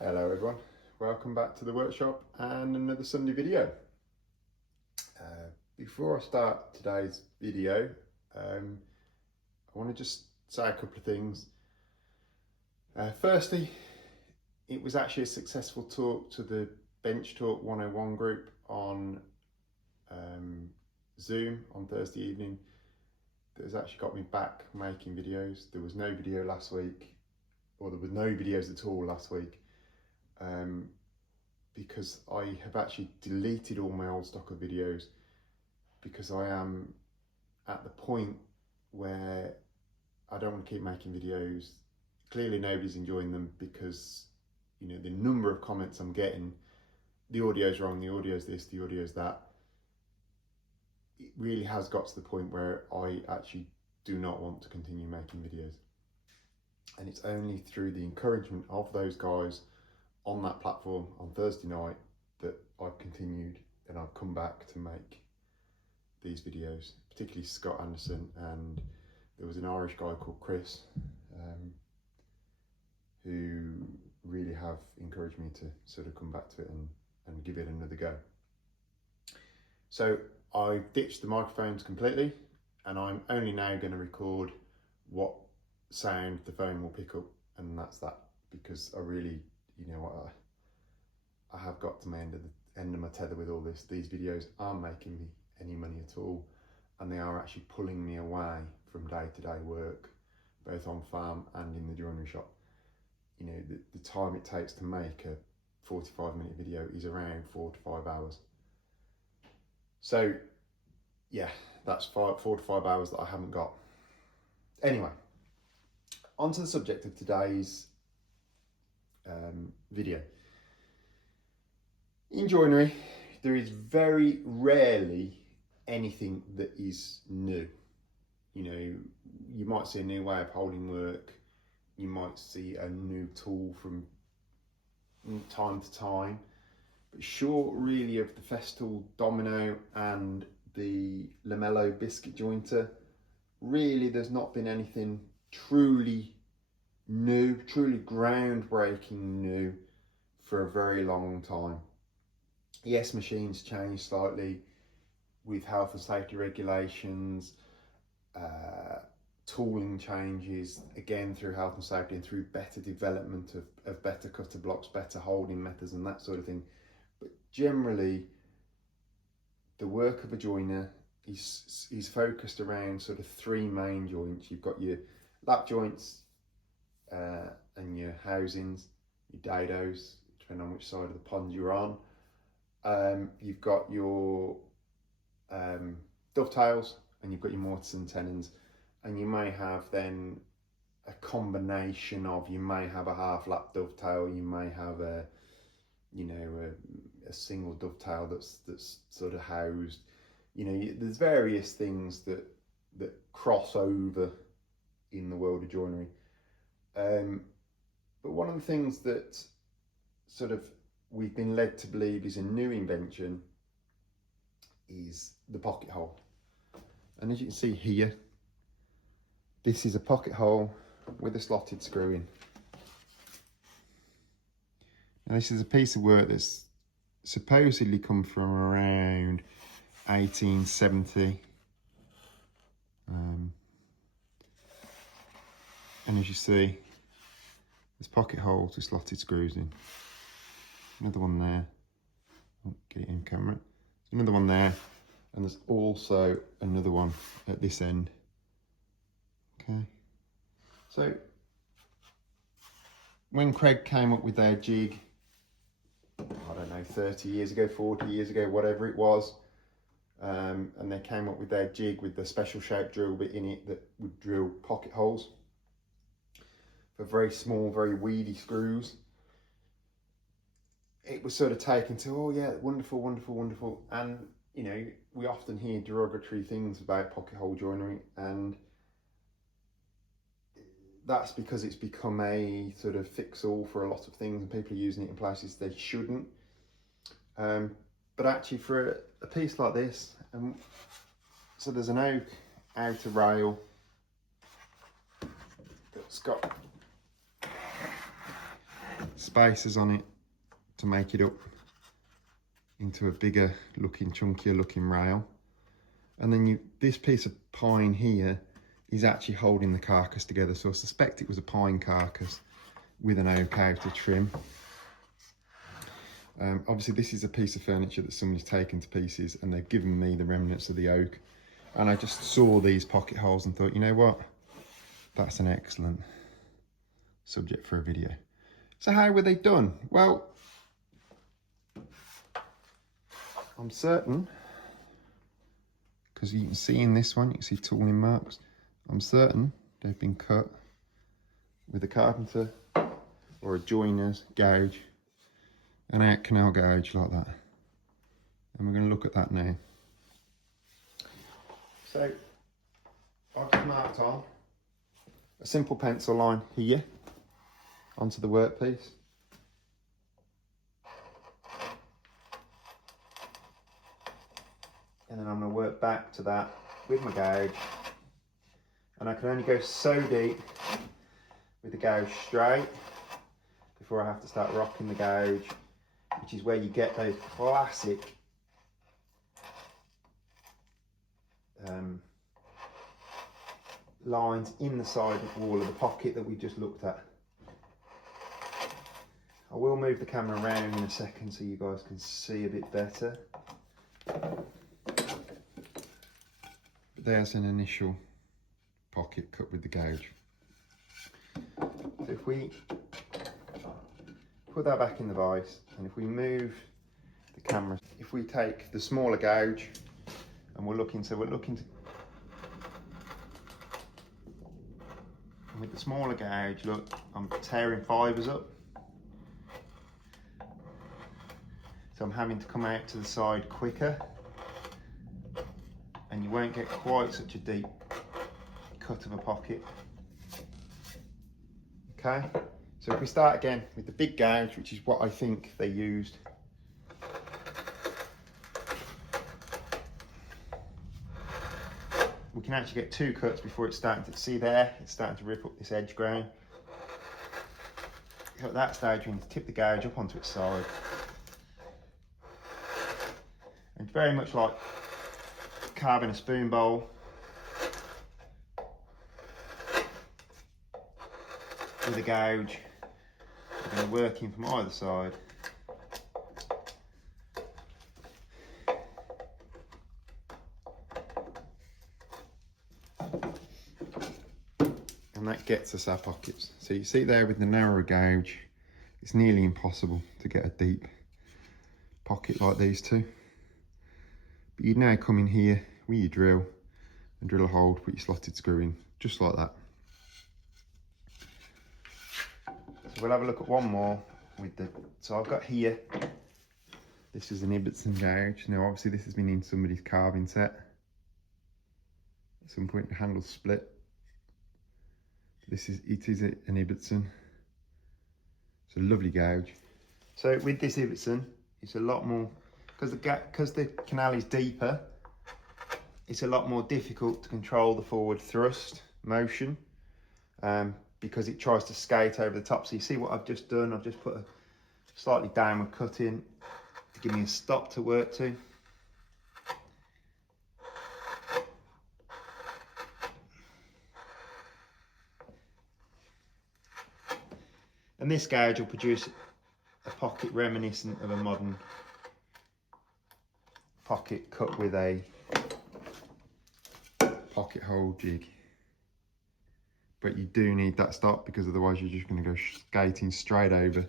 Hello everyone, welcome back to the workshop and another Sunday video. Before I start today's video, I want to just say a couple of things. Firstly, it was actually a successful talk to the Bench Talk 101 group on Zoom on Thursday evening. That has actually got me back making videos. There was no video last week, or there were no videos at all last week. Because I have actually deleted all my old stock of videos because I am at the point where I don't want to keep making videos. Clearly nobody's enjoying them because, you know, the number of comments I'm getting, the audio's wrong, the audio's this, the audio's that. It really has got to the point where I actually do not want to continue making videos. And it's only through the encouragement of those guys on that platform on Thursday night that I've continued and I've come back to make these videos, particularly Scott Anderson, and there was an Irish guy called Chris who really have encouraged me to sort of come back to it and give it another go. So I ditched the microphones completely and I'm only now going to record what sound the phone will pick up, and that's that, because I really, you know what, I have got to my end of my tether with all this. These videos aren't making me any money at all, and they are actually pulling me away from day-to-day work, both on farm and in the joinery shop. You know, the time it takes to make a 45-minute video is around 4 to 5 hours. So yeah, that's 4 to 5 hours that I haven't got. Anyway, on to the subject of today's video. In joinery, there is very rarely anything that is new. You know, you might see a new way of holding work, you might see a new tool from time to time, but short really of the Festool Domino and the Lamello biscuit jointer, really there's not been anything truly new, truly groundbreaking new for a very long time. Yes, machines change slightly with health and safety regulations, tooling changes, again through health and safety and through better development of better cutter blocks, better holding methods and that sort of thing. But generally, the work of a joiner is focused around sort of three main joints. You've got your lap joints and your housings, your dados, depending on which side of the pond you're on. You've got your dovetails and you've got your mortise and tenons, and you may have then a combination of, you may have a half lap dovetail, you may have a, you know, a single dovetail that's sort of housed. You know, there's various things that cross over in the world of joinery. But one of the things that sort of we've been led to believe is a new invention is the pocket hole. And as you can see here, this is a pocket hole with a slotted screw in. Now this is a piece of work that's supposedly come from around 1870. And as you see, there's pocket holes with slotted screws in. Another one there. Oh, get it in camera. There's another one there, and there's also another one at this end. Okay. So when Craig came up with their jig, I don't know, 30 years ago, 40 years ago, whatever it was, and they came up with their jig with the special shaped drill bit in it that would drill pocket holes for very small, very weedy screws. It was sort of taken to, oh yeah, wonderful, wonderful, wonderful. And, you know, we often hear derogatory things about pocket hole joinery, and that's because it's become a sort of fix-all for a lot of things and people are using it in places they shouldn't. But actually for a piece like this, so there's an oak outer rail that's got spacers on it to make it up into a bigger looking, chunkier looking rail. And then this piece of pine here is actually holding the carcass together. So I suspect it was a pine carcass with an oak outer trim. Obviously this is a piece of furniture that somebody's taken to pieces and they've given me the remnants of the oak. And I just saw these pocket holes and thought, you know what? That's an excellent subject for a video. So how were they done? Well, I'm certain, because you can see in this one, you can see tooling marks. I'm certain they've been cut with a carpenter or a joiner's gouge, an out canal gouge like that. And we're going to look at that now. So I've just marked on a simple pencil line here onto the workpiece. And then I'm going to work back to that with my gouge. And I can only go so deep with the gouge straight before I have to start rocking the gouge, which is where you get those classic lines in the side wall of the pocket that we just looked at. I will move the camera around in a second so you guys can see a bit better. But there's an initial pocket cut with the gouge. So if we put that back in the vise, and if we move the camera, if we take the smaller gouge, and we're looking to, and with the smaller gouge, look, I'm tearing fibres up. So I'm having to come out to the side quicker, and you won't get quite such a deep cut of a pocket. Okay, so if we start again with the big gouge, which is what I think they used. We can actually get 2 cuts before it's starting to, see there, it's starting to rip up this edge grain. So at that stage we need to tip the gouge up onto its side. And it's very much like carving a spoon bowl. With a gouge, we're going to work in from either side. And that gets us our pockets. So you see there with the narrower gouge, it's nearly impossible to get a deep pocket like these two. But you'd now come in here with your drill and drill a hole, put your slotted screw in, just like that. So we'll have a look at one more with the, so I've got here, this is an invention gouge. Now obviously this has been in somebody's carving set. At some point the handle's split. It is an invention. It's a lovely gouge. So with this invention, it's a lot more, because the canal is deeper, it's a lot more difficult to control the forward thrust motion, because it tries to skate over the top. So you see what I've just done, I've just put a slightly downward cut in to give me a stop to work to. And this gouge will produce a pocket reminiscent of a modern pocket cut with a pocket hole jig. But you do need that stop, because otherwise you're just going to go skating straight over,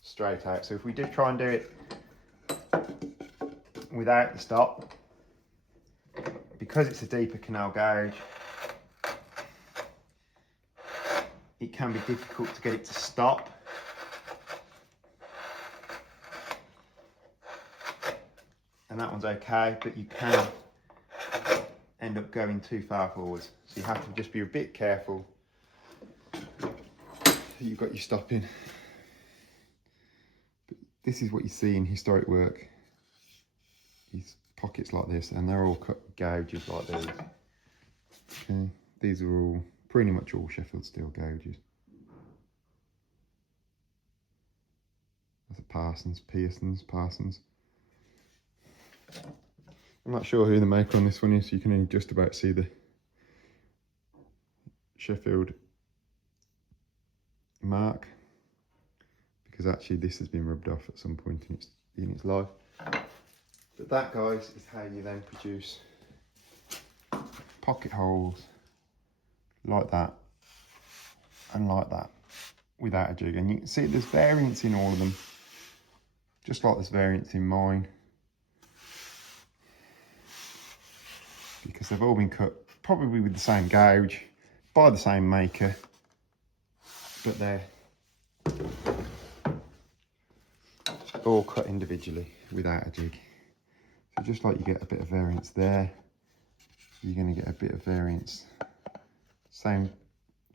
straight out. So if we do try and do it without the stop, because it's a deeper canal gouge, it can be difficult to get it to stop. And that one's okay, but you can end up going too far forwards. So you have to just be a bit careful that you've got your stop in. But this is what you see in historic work. These pockets like this, and they're all cut gouges like these. Okay, these are all pretty much all Sheffield steel gouges. Parsons. I'm not sure who the maker on this one is, so you can only just about see the Sheffield mark, because actually this has been rubbed off at some point in its life. But that, guys, is how you then produce pocket holes like that and like that without a jig. And you can see there's variance in all of them, just like there's variance in mine, because they've all been cut probably with the same gouge by the same maker, but they're all cut individually without a jig. So just like you get a bit of variance there, you're going to get a bit of variance. Same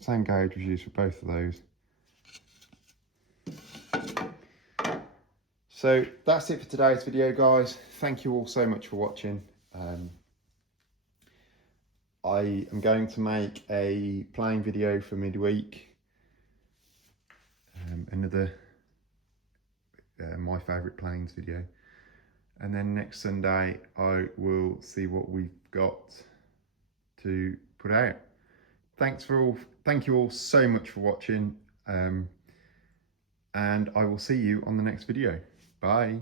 gouge was used for both of those. So that's it for today's video, guys. Thank you all so much for watching. I am going to make a playing video for midweek. Another my favourite planes video. And then next Sunday I will see what we've got to put out. Thank you all so much for watching. And I will see you on the next video. Bye.